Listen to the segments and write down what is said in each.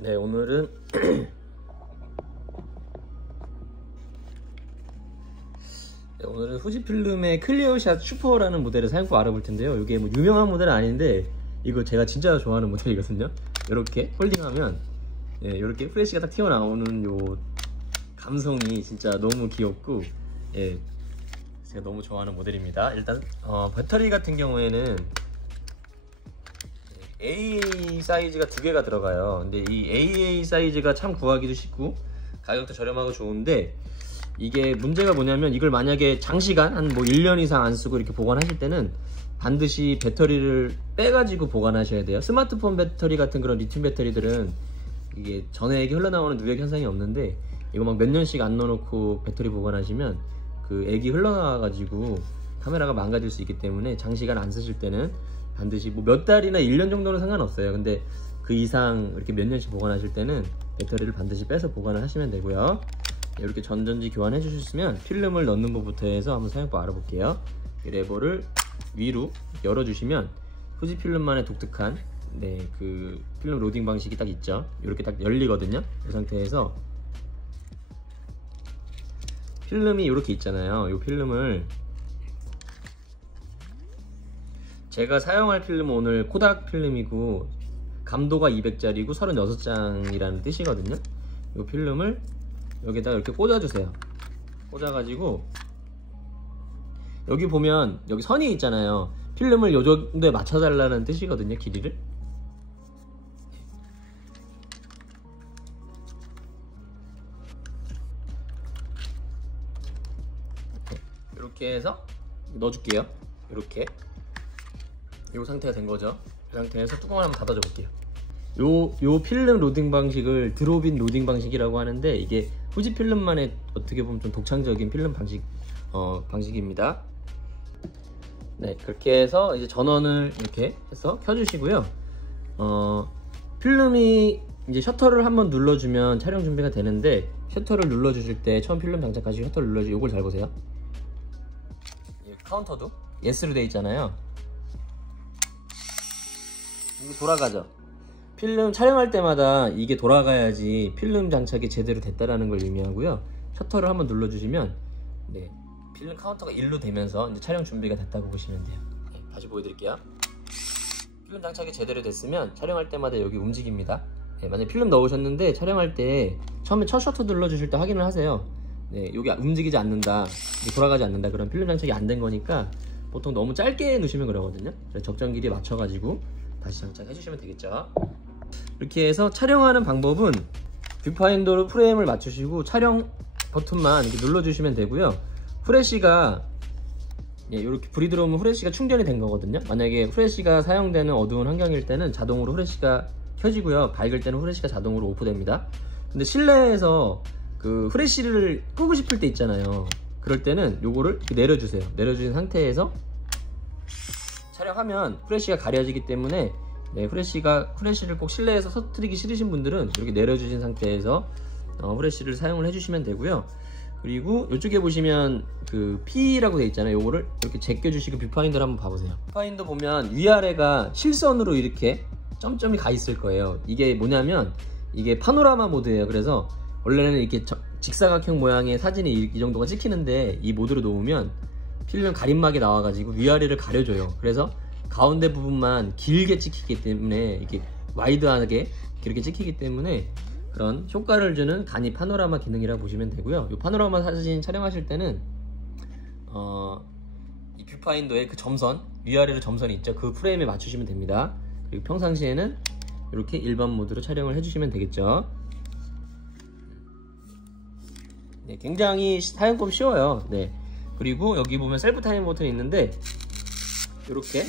네, 오늘은 오늘은 후지필름의 클리어샷 슈퍼라는 모델을 사용법 알아볼 텐데요. 이게 뭐 유명한 모델은 아닌데 이거 제가 진짜 좋아하는 모델이거든요. 이렇게 홀딩하면 이렇게 플래시가 딱 튀어나오는 요 감성이 진짜 너무 귀엽고 제가 너무 좋아하는 모델입니다. 일단 배터리 같은 경우에는 AA 사이즈가 두 개가 들어가요. 근데 이 AA 사이즈가 참 구하기도 쉽고 가격도 저렴하고 좋은데, 이게 문제가 뭐냐면 이걸 만약에 장시간 한 뭐 1년 이상 안 쓰고 이렇게 보관하실 때는 반드시 배터리를 빼가지고 보관하셔야 돼요. 스마트폰 배터리 같은 그런 리튬 배터리들은 이게 전해액이 흘러나오는 누액 현상이 없는데, 이거 막 몇 년씩 안 넣어놓고 배터리 보관하시면 그 액이 흘러나와가지고 카메라가 망가질 수 있기 때문에 장시간 안 쓰실 때는 반드시 뭐 몇 달이나 1년 정도는 상관없어요. 근데 그 이상 이렇게 몇 년씩 보관하실 때는 배터리를 반드시 빼서 보관을 하시면 되고요. 이렇게 전전지 교환해 주셨으면 필름을 넣는 법부터 해서 한번 사용법 알아볼게요. 이 레버를 위로 열어 주시면 후지필름만의 독특한 그 필름 로딩 방식이 딱 있죠. 이렇게 딱 열리거든요. 이 상태에서 필름이 이렇게 있잖아요. 이 필름을 제가 사용할 필름은 오늘 코닥 필름이고 감도가 200짜리고 36장이라는 뜻이거든요. 이 필름을 여기다가 이렇게 꽂아주세요. 꽂아가지고 여기 보면 여기 선이 있잖아요. 필름을 요 정도에 맞춰달라는 뜻이거든요. 길이를. 이렇게 해서 넣어줄게요. 이렇게 이 상태가 된 거죠. 이 상태에서 뚜껑을 한번 닫아줘 볼게요. 요 필름 로딩 방식을 드롭인 로딩 방식이라고 하는데, 이게 후지필름만의 어떻게 보면 좀 독창적인 필름 방식입니다. 네, 그렇게 해서 이제 전원을 이렇게 해서 켜주시고요. 필름이 이제 셔터를 한번 눌러주면 촬영 준비가 되는데, 셔터를 눌러주실 때 처음 필름 장착하시고 셔터를 눌러주고 요걸 잘 보세요. 카운터도 예스로 되어 있잖아요. 이게 돌아가죠. 필름 촬영할 때마다 이게 돌아가야지 필름 장착이 제대로 됐다라는 걸 의미하고요. 셔터를 한번 눌러주시면 필름 카운터가 1로 되면서 이제 촬영 준비가 됐다고 보시면 돼요. 다시 보여드릴게요. 필름 장착이 제대로 됐으면 촬영할 때마다 여기 움직입니다. 만약에 필름 넣으셨는데 촬영할 때 처음에 첫 셔터 눌러주실 때 확인을 하세요. 여기 움직이지 않는다, 돌아가지 않는다, 그런 필름 장착이 안 된 거니까 보통 너무 짧게 넣으시면 그러거든요. 적정 길이에 맞춰가지고 다시 장착해 주시면 되겠죠. 이렇게 해서 촬영하는 방법은 뷰파인더로 프레임을 맞추시고 촬영 버튼만 이렇게 눌러주시면 되고요. 후레쉬가 이렇게 불이 들어오면 후레쉬가 충전이 된 거거든요. 만약에 후레쉬가 사용되는 어두운 환경일 때는 자동으로 후레쉬가 켜지고요. 밝을 때는 후레쉬가 자동으로 오프됩니다. 근데 실내에서 그 후레쉬를 끄고 싶을 때 있잖아요. 그럴 때는 요거를 이렇게 내려주세요. 내려주신 상태에서 촬영하면 후레쉬가 가려지기 때문에 후레쉬를 꼭 실내에서 터뜨리기 싫으신 분들은 이렇게 내려주신 상태에서 후레쉬를 사용을 해주시면 되고요. 그리고 이쪽에 보시면 그 P라고 되어 있잖아요. 요거를 이렇게 제껴주시고 뷰파인더를 한번 봐보세요. 뷰파인더 보면 위아래가 실선으로 이렇게 점점이 가 있을 거예요. 이게 뭐냐면 이게 파노라마 모드예요. 그래서 원래는 이렇게 직사각형 모양의 사진이 이 정도가 찍히는데, 이 모드로 놓으면 필름 가림막이 나와가지고 위아래를 가려줘요. 그래서 가운데 부분만 길게 찍히기 때문에, 이렇게 와이드하게 이렇게 찍히기 때문에 그런 효과를 주는 간이 파노라마 기능이라고 보시면 되고요. 이 파노라마 사진 촬영하실 때는 이 뷰파인더의 그 점선, 위아래로 점선이 있죠. 그 프레임에 맞추시면 됩니다. 그리고 평상시에는 이렇게 일반 모드로 촬영을 해주시면 되겠죠. 굉장히 사용법 쉬워요. 그리고 여기 보면 셀프 타임 버튼이 있는데, 이렇게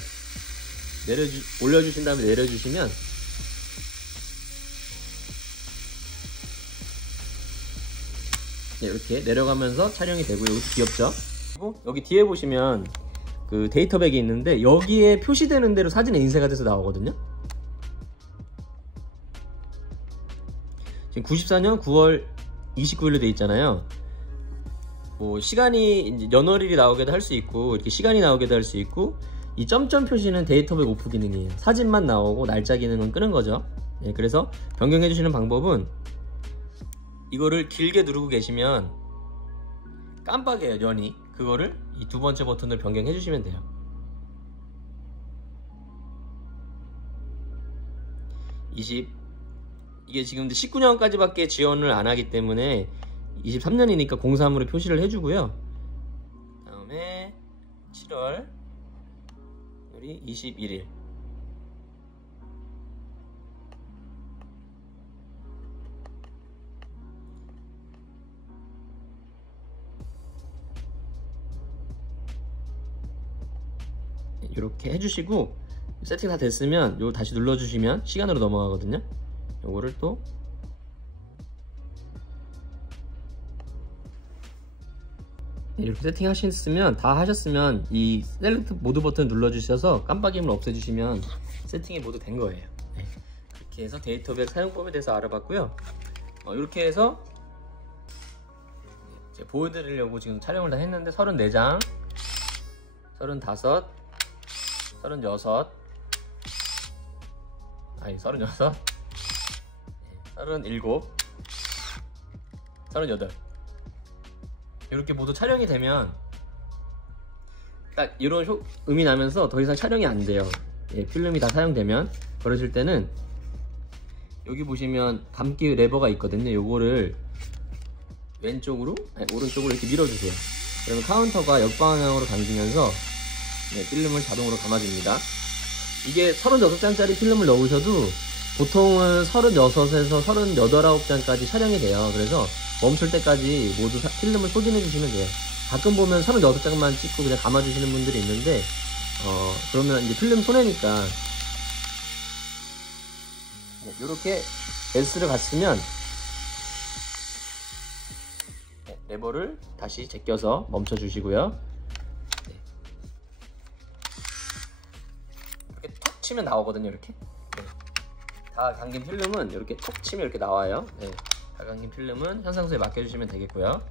올려주신 다음에 내려주시면 이렇게 내려가면서 촬영이 되고요. 이것도 귀엽죠? 그리고 여기 뒤에 보시면 그 데이터백이 있는데, 여기에 표시되는 대로 사진에 인쇄가 돼서 나오거든요. 지금 94년 9월 29일로 돼 있잖아요. 뭐 시간이 이제 연월일이 나오게도 할 수 있고, 이렇게 시간이 나오게도 할 수 있고, 이 점점 표시는 데이터백 오프 기능이에요. 사진만 나오고 날짜 기능은 끄는 거죠. 네, 그래서 변경해 주시는 방법은 이거를 길게 누르고 계시면 깜빡해요, 연이. 그거를 이 두 번째 버튼을 변경해 주시면 돼요. 이게 지금 19년까지밖에 지원을 안 하기 때문에 23년이니까 03으로 표시를 해주고요. 다음에 7월 21일. 이렇게 해주시고 세팅 다 됐으면 요 다시 눌러주시면 시간으로 넘어가거든요. 요거를 또 이렇게 세팅 하셨으면 다 하셨으면 이 셀렉트 모드 버튼 눌러주셔서 깜빡임을 없애주시면 세팅이 모두 된 거예요. 네. 이렇게 해서 데이터별 사용법에 대해서 알아봤고요. 이렇게 해서 제가 보여드리려고 지금 촬영을 다 했는데 34장, 35, 36, 아니 36, 37, 38 이렇게 모두 촬영이 되면 딱 이런 음이 나면서 더 이상 촬영이 안 돼요. 예, 필름이 다 사용되면. 그러실 때는 여기 보시면 감기 레버가 있거든요. 요거를 왼쪽으로 아니, 오른쪽으로 이렇게 밀어주세요. 그러면 카운터가 역방향으로 당기면서 네, 필름을 자동으로 감아줍니다. 이게 36장짜리 필름을 넣으셔도 보통은 36에서 38, 9장까지 촬영이 돼요. 그래서 멈출 때까지 모두 필름을 소진해 주시면 돼요. 가끔 보면 36장만 찍고 그냥 감아주시는 분들이 있는데 그러면 이제 필름 손해니까 이렇게 S를 갔으면 레버를 다시 제껴서 멈춰 주시고요. 이렇게 톡 치면 나오거든요. 이렇게 다 감긴 필름은 이렇게 톡 치면 이렇게 나와요. 네. 다 감긴 필름은 현상소에 맡겨주시면 되겠고요.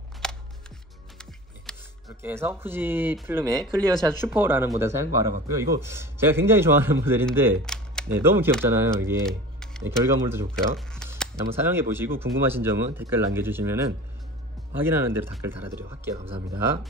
네. 이렇게 해서 후지 필름의 클리어샷 슈퍼라는 모델 사용법 알아봤고요. 이거 제가 굉장히 좋아하는 모델인데 네, 너무 귀엽잖아요. 이게 네, 결과물도 좋고요. 한번 사용해 보시고 궁금하신 점은 댓글 남겨주시면은 확인하는 대로 댓글 달아드리도록 할게요. 감사합니다.